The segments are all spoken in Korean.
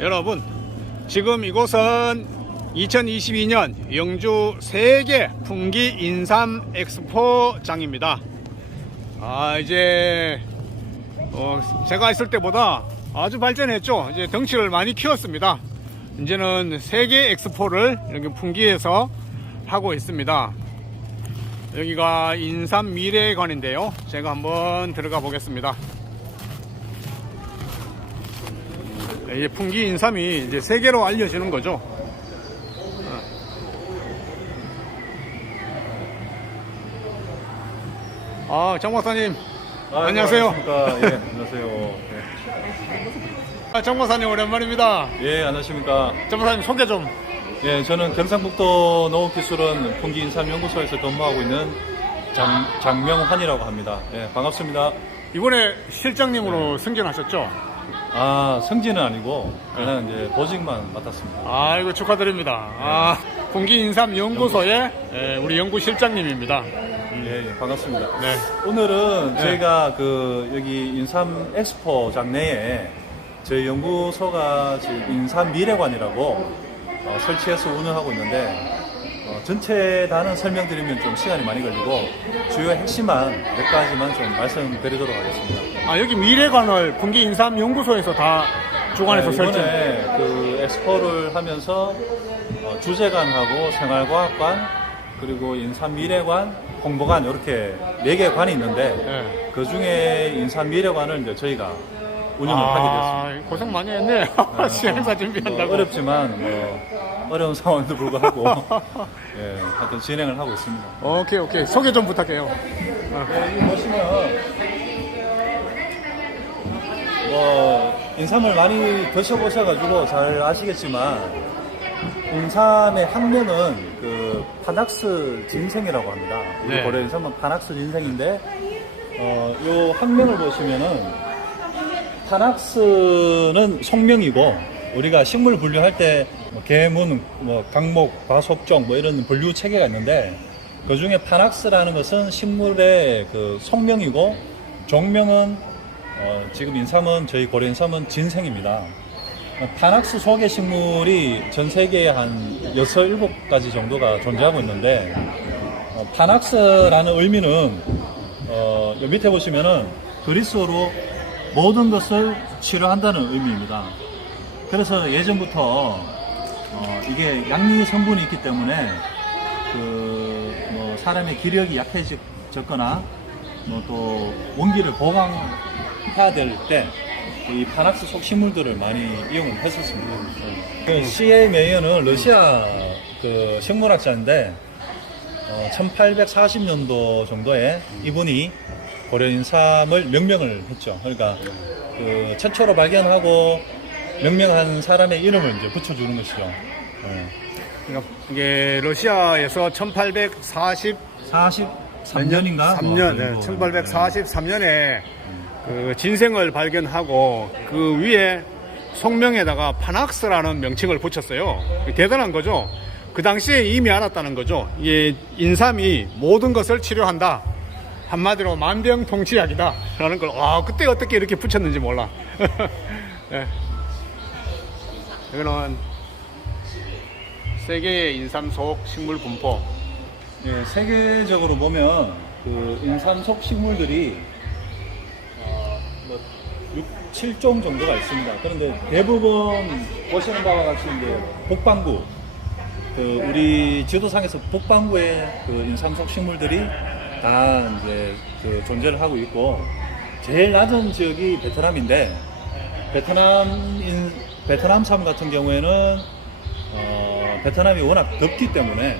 여러분, 지금 이곳은 2022년 영주 세계 풍기 인삼 엑스포장입니다. 이제 제가 있을 때보다 아주 발전했죠. 이제 덩치를 많이 키웠습니다. 이제는 세계 엑스포를 이렇게 풍기에서 하고 있습니다. 여기가 인삼 미래관인데요. 제가 한번 들어가 보겠습니다. 이제 풍기 인삼이 이제 세계로 알려지는 거죠. 정 박사님, 안녕하세요. 예, 안녕하세요. 정 박사님 오랜만입니다. 예, 안녕하십니까. 정 박사님 소개 좀. 예, 저는 경상북도 농업기술원 풍기인삼연구소에서 근무하고 있는 장명환이라고 합니다. 예, 반갑습니다. 이번에 실장님으로 승진하셨죠? 승진은 아니고 그냥 이제 보직만 맡았습니다. 이거 축하드립니다. 풍기 인삼 연구소의 우리 연구실장님입니다. 예, 반갑습니다. 네. 오늘은 네. 저희가 여기 인삼 엑스포장 내에 저희 연구소가 지금 인삼 미래관이라고 설치해서 운영하고 있는데 전체 다는 설명드리면 좀 시간이 많이 걸리고 주요 핵심만 몇 가지만 좀 말씀드리도록 하겠습니다. 여기 미래관을 풍기 인삼 연구소에서 다 주관해서 설치. 이번에 그 엑스포를 하면서 주재관하고 생활과학관 그리고 인삼 미래관, 홍보관 이렇게 4개 관이 있는데 네. 그 중에 인삼 미래관을 이제 저희가 운영을 하게 되었습니다. 고생 많이 했네. 시행사 준비한다고. 어렵지만 어려운 상황에도 불구하고 예, 하여튼 진행을 하고 있습니다. 오케이. 소개 좀 부탁해요. 여기 보시면 인삼을 많이 드셔보셔가지고 잘 아시겠지만 인삼의 학명은 그 파낙스 진생이라고 합니다. 우리 네. 고려 인삼은 파낙스 진생인데 요 학명을 보시면은 파낙스는 속명이고 우리가 식물 분류할 때 계문, 강목, 과속종 이런 분류 체계가 있는데 그 중에 파낙스라는 것은 식물의 그 속명이고 종명은 지금 인삼은 저희 고려 인삼은 진생입니다. 파낙스 속의 식물이 전 세계에 한 6, 7가지 정도가 존재하고 있는데 파낙스라는 의미는 요 밑에 보시면은 그리스어로 모든 것을 치료한다는 의미입니다. 그래서 예전부터 이게 양리 성분이 있기 때문에 사람의 기력이 약해졌거나 또 원기를 보강해야 될 때 이 파낙스 속 식물들을 많이 이용을 했었습니다. C.A. 메이어는 러시아 식물학자인데 1840년도 정도에 이분이 고려 인삼을 명명을 했죠. 그러니까 최초로 발견하고 명명한 사람의 이름을 이제 붙여주는 것이죠. 그러니까 이게 러시아에서 1843년인가? 3년, 1843년에 그 진생을 발견하고 그 위에 속명에다가 파낙스라는 명칭을 붙였어요. 대단한 거죠. 그 당시에 이미 알았다는 거죠. 이게 인삼이 모든 것을 치료한다. 한마디로 만병통치약이다. 라는 걸, 그때 어떻게 이렇게 붙였는지 몰라. 네. 이거는 세계의 인삼 속 식물 분포. 예, 세계적으로 보면 그 인삼 속 식물들이 6, 7종 정도가 있습니다. 그런데 대부분 보시는 바와 같이 이제 북반구, 우리 지도상에서 북반구의 그 인삼 속 식물들이 다 이제 존재를 하고 있고 제일 낮은 지역이 베트남인데 베트남산 같은 경우에는 베트남이 워낙 덥기 때문에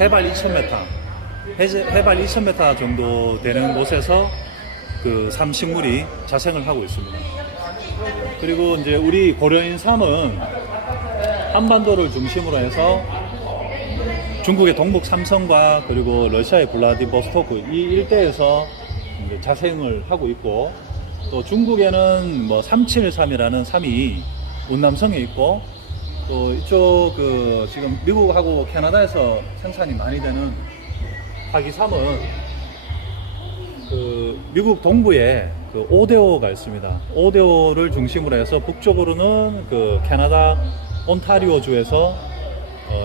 해발 2,000m 정도 되는 곳에서 그 삼식물이 자생을 하고 있습니다. 그리고 이제 우리 고려인삼은 한반도를 중심으로 해서 중국의 동북 삼성과 그리고 러시아의 블라디보스토크 이 일대에서 이제 자생을 하고 있고 또 중국에는 373이라는 삼이 운남성에 있고 또 이쪽 지금 미국하고 캐나다에서 생산이 많이 되는 화기삼은 미국 동부에 그 오데오가 있습니다. 오데오를 중심으로 해서 북쪽으로는 그 캐나다 온타리오주에서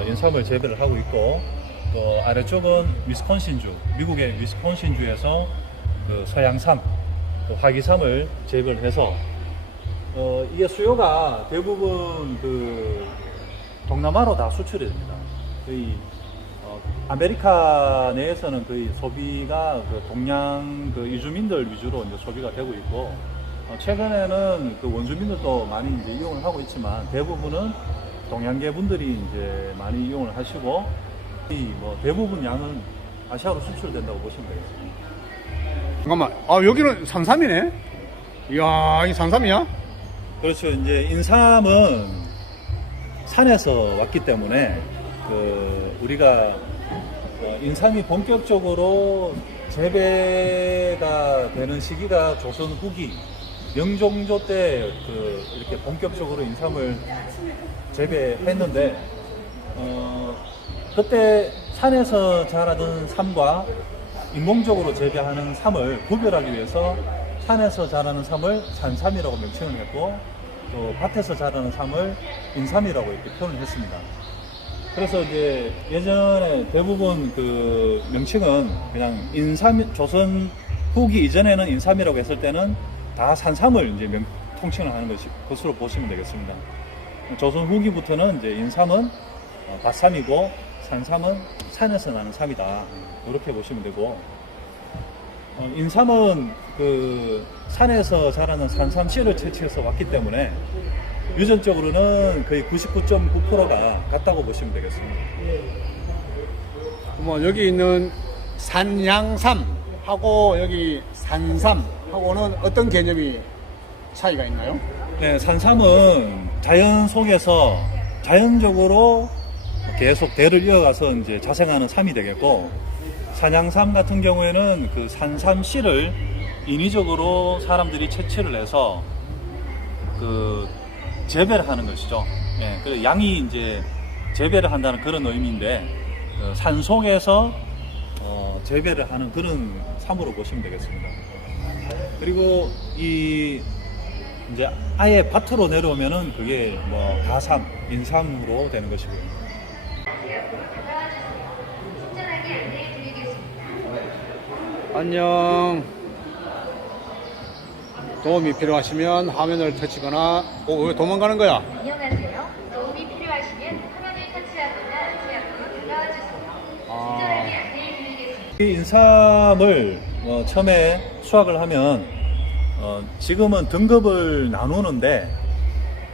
인삼을 재배를 하고 있고, 또 아래쪽은 위스콘신주, 미국의 위스콘신주에서 그 서양삼, 그 화기삼을 재배를 해서 이게 수요가 대부분 그 동남아로 다 수출이 됩니다. 거의 아메리카 내에서는 거의 소비가 그 동양 그 이주민들 위주로 이제 소비가 되고 있고, 최근에는 그 원주민들도 많이 이제 이용을 하고 있지만 대부분은 동양계 분들이 이제 많이 이용을 하시고, 이 뭐 대부분 양은 아시아로 수출된다고 보시면 되겠습니다. 잠깐만, 여기는 산삼이네? 이야, 이 산삼이야? 그렇죠. 이제 인삼은 산에서 왔기 때문에 그 우리가 인삼이 본격적으로 재배가 되는 시기가 조선 후기 영종조 때 그 이렇게 본격적으로 인삼을 재배했는데, 그때 산에서 자라던 삼과 인공적으로 재배하는 삼을 구별하기 위해서 산에서 자라는 삼을 산삼이라고 명칭을 했고, 또 밭에서 자라는 삼을 인삼이라고 이렇게 표현을 했습니다. 그래서 이제 예전에 대부분 그 명칭은 그냥 인삼, 조선 후기 이전에는 인삼이라고 했을 때는 다 산삼을 이제 통칭을 하는 것으로 보시면 되겠습니다. 조선 후기부터는 이제 인삼은 밭삼이고 산삼은 산에서 나는 삼이다, 이렇게 보시면 되고, 인삼은 그 산에서 자라는 산삼 씨를 채취해서 왔기 때문에 유전적으로는 거의 99.9%가 같다고 보시면 되겠습니다. 뭐 여기 있는 산양삼하고 여기 산삼하고는 어떤 개념이 차이가 있나요? 네, 산삼은 자연 속에서 자연적으로 계속 대를 이어가서 이제 자생하는 삼이 되겠고, 산양삼 같은 경우에는 그 산삼 씨를 인위적으로 사람들이 채취를 해서 그 재배를 하는 것이죠. 예, 그 양이 이제 재배를 한다는 그런 의미인데, 산 속에서 재배를 하는 그런 삼으로 보시면 되겠습니다. 그리고 이 이제 아예 밭으로 내려오면은 그게 뭐 가삼, 인삼으로 되는 것이고요. 안녕. 도움이 필요하시면 화면을 터치거나, 왜 도망가는 거야? 안녕하세요. 도움이 필요하시면 화면을 터치하거나 제 앞으로 다가와 주세요. 친절하게 안내해 드리겠습니다. 이 인삼을 처음에 수확을 하면 지금은 등급을 나누는데,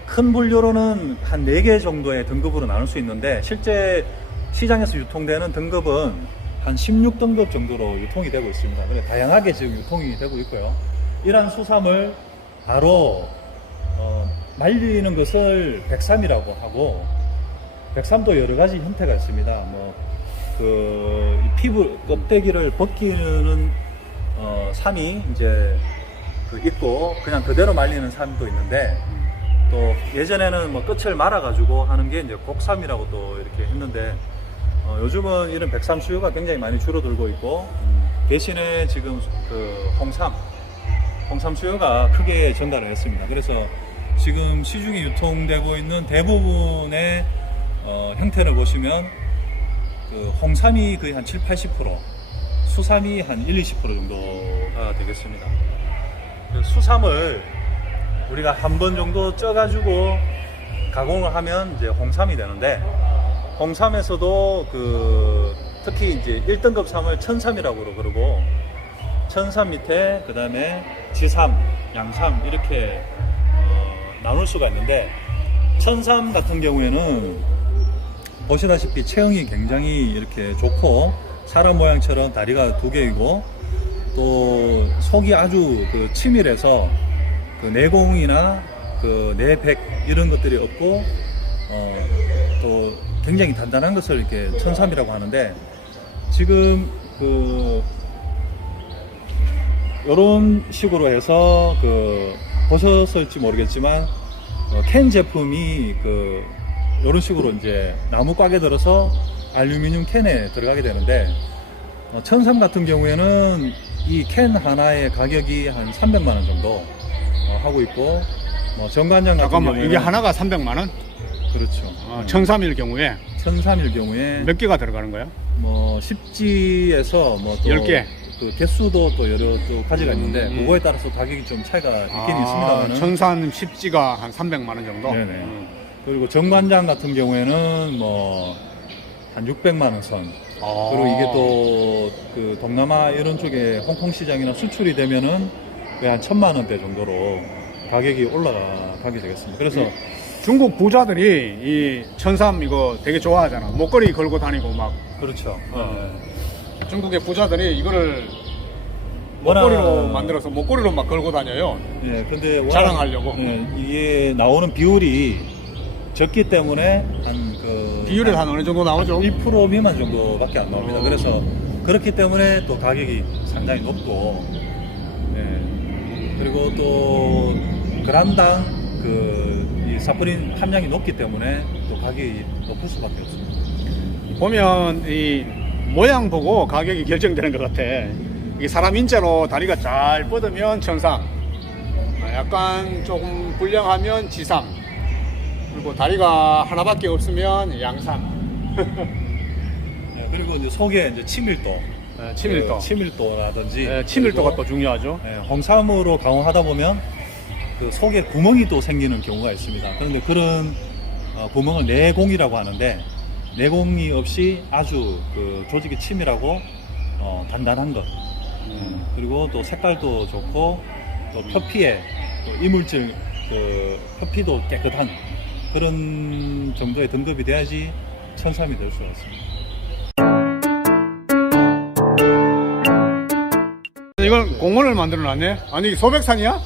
큰 분류로는 한 4개 정도의 등급으로 나눌 수 있는데, 실제 시장에서 유통되는 등급은 한 16등급 정도로 유통이 되고 있습니다. 그래서 다양하게 지금 유통이 되고 있고요. 이러한 수삼을 바로 말리는 것을 백삼이라고 하고, 백삼도 여러 가지 형태가 있습니다. 그 피부 껍데기를 벗기는 삼이 이제 있고, 그냥 그대로 말리는 삼도 있는데, 또 예전에는 뭐 끝을 말아가지고 하는 게 이제 곡삼이라고 또 이렇게 했는데, 요즘은 이런 백삼 수요가 굉장히 많이 줄어들고 있고, 대신에 지금 그 홍삼 수요가 크게 전달을 했습니다. 그래서 지금 시중에 유통되고 있는 대부분의 형태를 보시면 그 홍삼이 거의 한 7-80%, 수삼이 한 1-20% 정도가 되겠습니다. 그 수삼을 우리가 한 번 정도 쪄가지고 가공을 하면 이제 홍삼이 되는데, 홍삼에서도 그 특히 이제 1등급 삼을 천삼이라고 그러고, 천삼 밑에 그 다음에 지삼, 양삼 이렇게 나눌 수가 있는데, 천삼 같은 경우에는 보시다시피 체형이 굉장히 이렇게 좋고, 사람 모양처럼 다리가 2개이고, 또 속이 아주 그 치밀해서 그 내공이나 그 내백 이런 것들이 없고, 또 굉장히 단단한 것을 이렇게 천삼이라고 하는데, 지금 이런 식으로 해서 보셨을지 모르겠지만 캔 제품이 이런 식으로 이제 나무 꽉에 들어서 알루미늄 캔에 들어가게 되는데, 천삼 같은 경우에는 이 캔 하나의 가격이 한 300만 원 정도 하고 있고, 뭐 정관장 같은 잠깐만, 경우에는 이게 하나가 300만 원? 그렇죠. 1003일 경우에 1003일 경우에 몇 개가 들어가는 거야? 뭐 10지에서 뭐 또 10개. 그 개수도 또 여러 또 가지가 있는데 그거에 음. 따라서 가격이 좀 차이가 있긴 있습니다만은. 천산 10지가 한 300만 원 정도? 네네. 그리고 정관장 같은 경우에는 뭐 한 600만 원 선. 그리고 이게 또 그 동남아 이런 쪽에 홍콩 시장이나 수출이 되면은 거의 한 1000만 원대 정도로 가격이 올라가게 되겠습니다. 그래서 중국 부자들이 이 천삼 이거 되게 좋아하잖아. 목걸이 걸고 다니고 막. 그렇죠. 중국의 부자들이 이거를 워낙- 목걸이로 만들어서 목걸이로 막 걸고 다녀요. 예, 근데 워낙- 자랑하려고. 예, 이게 나오는 비율이 적기 때문에 그 비율이 한 어느 정도 나오죠? 1% 미만 정도밖에 안 나옵니다. 그래서 그렇기 때문에 또 가격이 상당히 높고, 예, 그리고 또 그람당 이 사포닌 함량이 높기 때문에 또 가격이 높을 수밖에 없습니다. 보면 이 모양 보고 가격이 결정되는 것 같아. 이게 사람 인자로 다리가 잘 뻗으면 천삼, 약간 조금 불량하면 지삼, 그리고 다리가 하나밖에 없으면 양삼. 예, 그리고 이제 속에 이제 치밀도, 치밀도. 치밀도라든지, 치밀도가 그리고, 또 중요하죠. 홍삼으로 강화하다 보면 그 속에 구멍이 또 생기는 경우가 있습니다. 그런데 그런 구멍을 내공이라고 하는데, 내공이 없이 아주 그 조직이 치밀하고 단단한 것, 그리고 또 색깔도 좋고 또 표피에 또 이물질 그 표피도 깨끗한 그런 정도의 등급이 돼야지 천삼이 될 수가 있습니다. 이건 공원을 만들어 놨네? 아니, 이게 소백산이야?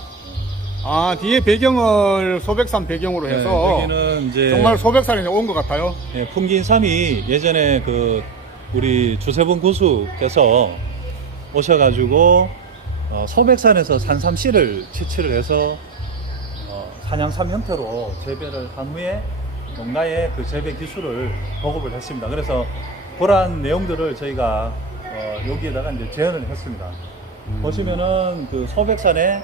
뒤에 배경을 소백산 배경으로 해서 여기는 이제 정말 소백산에서 온 것 같아요. 풍기인삼이 예전에 그 우리 주세봉 고수께서 오셔가지고 소백산에서 산삼씨를 채취를 해서 산양삼 형태로 재배를 한 후에 농가에 그 재배 기술을 보급을 했습니다. 그래서 그러한 내용들을 저희가 여기에다가 이제 재현을 했습니다. 보시면은 그 소백산에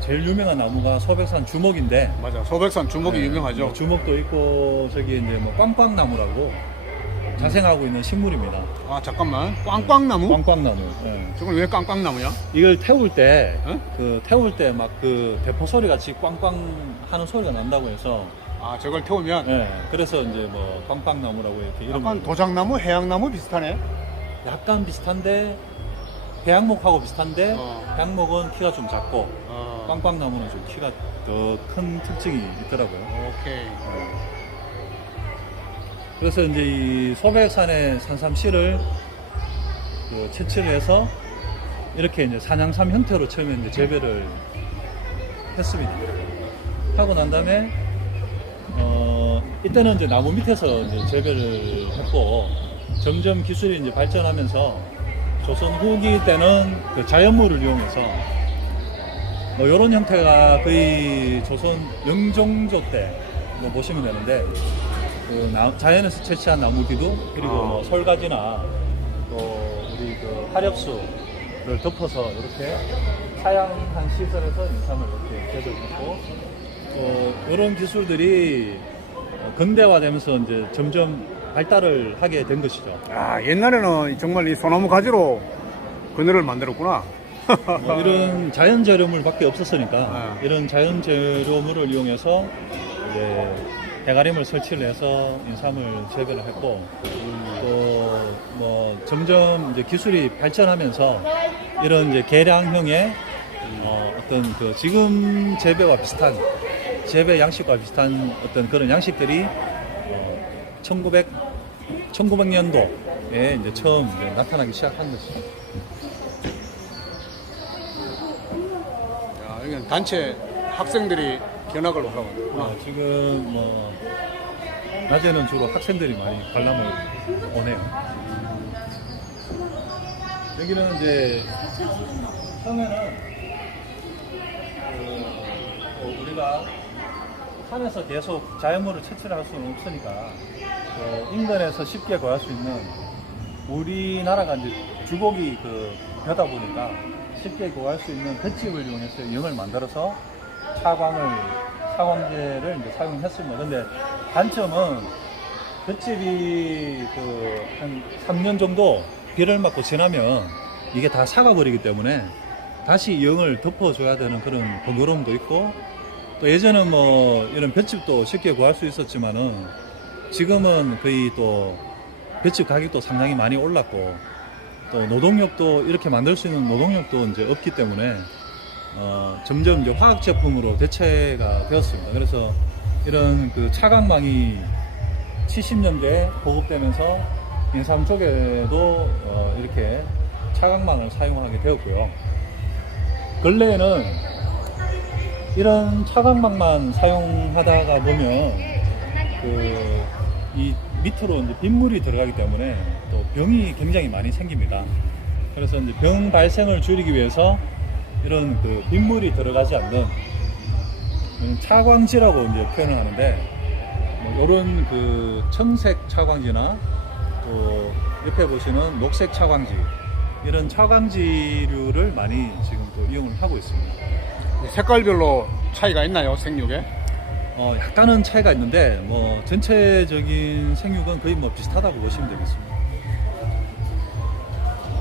제일 유명한 나무가 소백산 주목인데, 맞아, 소백산 주목이 유명하죠. 뭐 주목도 있고 저기 이제 뭐 꽝꽝나무라고 자생하고 있는 식물입니다. 잠깐만, 꽝꽝나무? 꽝꽝나무. 예. 저건 왜 꽝꽝나무야? 이걸 태울 때, 어? 태울 때 막 그 대포 소리 같이 꽝꽝 하는 소리가 난다고 해서, 저걸 태우면 예. 그래서 이제 뭐 꽝꽝나무라고 이렇게 이름. 약간 도장나무, 해양나무 비슷하네. 약간 비슷한데, 배양목하고 비슷한데, 어. 배양목은 키가 좀 작고, 꽝꽝나무는 좀 키가 더 큰 특징이 있더라고요. 오케이. 그래서 이제 이 소백산의 산삼씨를 채취를 해서 이렇게 이제 산양삼 형태로 처음에 이제 재배를 했습니다. 하고 난 다음에 이때는 이제 나무 밑에서 이제 재배를 했고, 점점 기술이 이제 발전하면서 조선 후기 때는 그 자연물을 이용해서 뭐 이런 형태가 거의 조선 영종조 때 뭐 보시면 되는데, 그 자연에서 채취한 나무기도, 그리고 뭐 솔가지나 또 우리 그 화렵수를 덮어서 이렇게 사양한 시설에서 인삼을 이렇게 개조했고, 또 이런 기술들이 근대화되면서 이제 점점 발달을 하게 된 것이죠. 옛날에는 정말 이 소나무 가지로 그늘을 만들었구나. 뭐 이런 자연 재료물밖에 없었으니까 이런 자연 재료물을 이용해서 이제 대가림을 설치를 해서 인삼을 재배를 했고, 또 뭐 점점 이제 기술이 발전하면서 이런 이제 계량형의 어떤 그 지금 재배와 비슷한 재배 양식과 비슷한 어떤 그런 양식들이 1900년도에 이제 처음 이제 나타나기 시작한 것이죠. 여기는 단체 학생들이 견학을 오라고 하구나. 지금 뭐 낮에는 주로 학생들이 많이 관람을 오네요. 여기는 이제 처음에는 우리가 산에서 계속 자연물을 채취를 할 수는 없으니까 인근에서 쉽게 구할 수 있는, 우리나라가 이제 주곡이 그 벼다 보니까 쉽게 구할 수 있는 볏짚을 이용해서 영을 만들어서 차광제를 이제 사용했습니다. 근데 단점은 볏짚이 한 3년 정도 비를 맞고 지나면 이게 다 사가버리기 때문에 다시 영을 덮어줘야 되는 그런 번거로움도 있고, 또 예전은 뭐 이런 볏짚도 쉽게 구할 수 있었지만은 지금은 거의 또 볏짚 가격도 상당히 많이 올랐고, 또 노동력도 이렇게 만들 수 있는 노동력도 이제 없기 때문에 점점 이제 화학 제품으로 대체가 되었습니다. 그래서 이런 그 차광망이 70년대에 보급되면서 인삼 쪽에도 이렇게 차광망을 사용하게 되었고요. 근래에는 이런 차광망만 사용하다가 보면 이 밑으로 이제 빗물이 들어가기 때문에 또 병이 굉장히 많이 생깁니다. 그래서 이제 병 발생을 줄이기 위해서 이런 그 빗물이 들어가지 않는 차광지라고 이제 표현을 하는데, 이런 그 청색 차광지나 또 옆에 보시는 녹색 차광지, 이런 차광지류를 많이 지금 또 이용을 하고 있습니다. 색깔별로 차이가 있나요, 생육에? 약간은 차이가 있는데 뭐 전체적인 생육은 거의 뭐 비슷하다고 보시면 되겠습니다.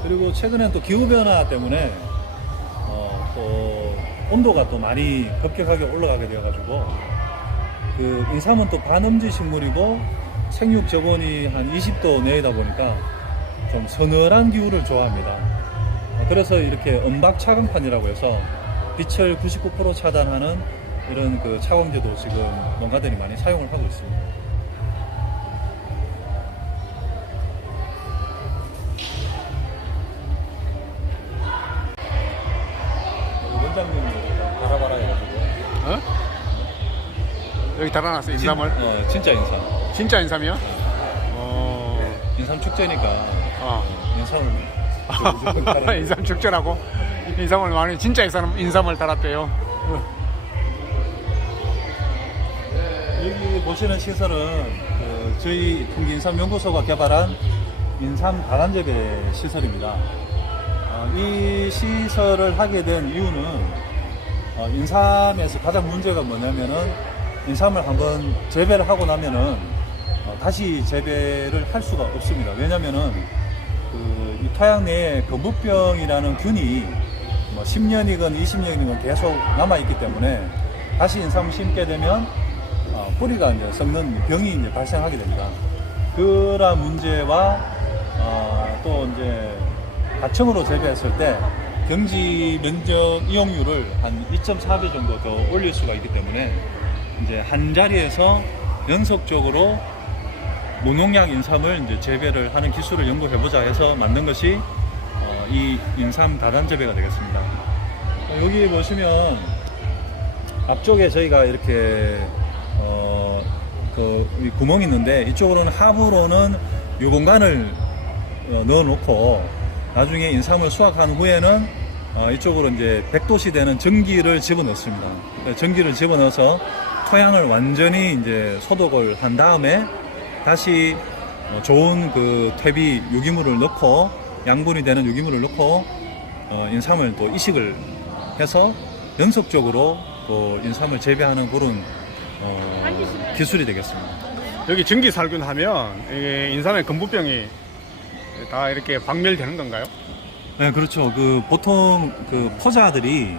그리고 최근엔 또 기후변화 때문에 또 온도가 또 많이 급격하게 올라가게 되어가지고, 그 인삼은 또 반음지 식물이고 생육 저온이 한 20도 내외다 보니까 좀 서늘한 기후를 좋아합니다. 그래서 이렇게 은박 차광판이라고 해서 빛을 99% 차단하는 이런 그 차광제도 지금 농가들이 많이 사용을 하고 있습니다. 원장님이 달아봐라 해가지고. 여기 달아놨어, 인삼을? 진짜 인삼. 진짜 인삼이요? 인삼 축제니까 인삼을 인삼 축제라고? 인삼을 많이, 진짜 인삼을 달았대요. 여기 보시는 시설은 저희 통기인삼연구소가 개발한 인삼 다단재배 시설입니다. 이 시설을 하게 된 이유는 인삼에서 가장 문제가 뭐냐면은, 인삼을 한번 재배를 하고 나면은 다시 재배를 할 수가 없습니다. 왜냐면은 이 토양 내에 건부병이라는 균이 뭐 10년이건 20년이건 계속 남아있기 때문에 다시 인삼을 심게 되면 뿌리가 이제 썩는 병이 이제 발생하게 됩니다. 그런 문제와 또 이제 가청으로 재배했을 때 경지 면적 이용률을 한 2.4배 정도 더 올릴 수가 있기 때문에 이제 한 자리에서 연속적으로 무농약 인삼을 이제 재배를 하는 기술을 연구해보자 해서 만든 것이 이 인삼 다단 재배가 되겠습니다. 여기 보시면 앞쪽에 저희가 이렇게 이 구멍이 있는데, 이쪽으로는 하부로는 이 공간을 넣어놓고 나중에 인삼을 수확한 후에는 이쪽으로 이제 100도씨 되는 전기를 집어넣습니다. 전기를 집어넣어서 토양을 완전히 이제 소독을 한 다음에 다시 좋은 그 퇴비 유기물을 넣고, 양분이 되는 유기물을 넣고 인삼을 또 이식을 해서 연속적으로 또 인삼을 재배하는 그런 기술이 되겠습니다. 여기 전기살균 하면 이게 인삼의 건부병이 다 이렇게 박멸되는 건가요? 네, 그렇죠. 보통 포자들이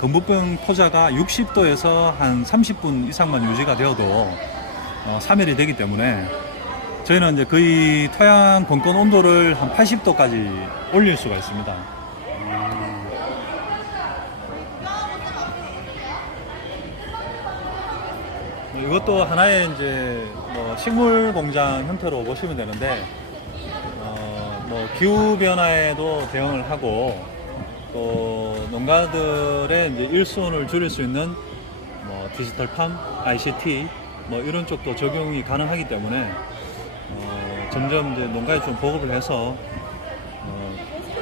건부병 포자가 60도에서 한 30분 이상만 유지가 되어도 사멸이 되기 때문에 저희는 이제 거의 토양 건권 온도를 한 80도까지 올릴 수가 있습니다. 이것도 하나의 이제 식물 공장 형태로 보시면 되는데, 기후 변화에도 대응을 하고 또 농가들의 이제 일손을 줄일 수 있는 디지털 팜, ICT 이런 쪽도 적용이 가능하기 때문에 점점 이제 농가에 좀 보급을 해서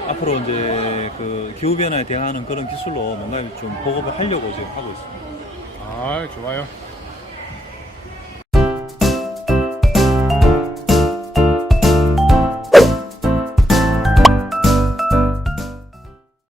앞으로 이제 그 기후 변화에 대응하는 그런 기술로 농가에 좀 보급을 하려고 지금 하고 있습니다. 좋아요.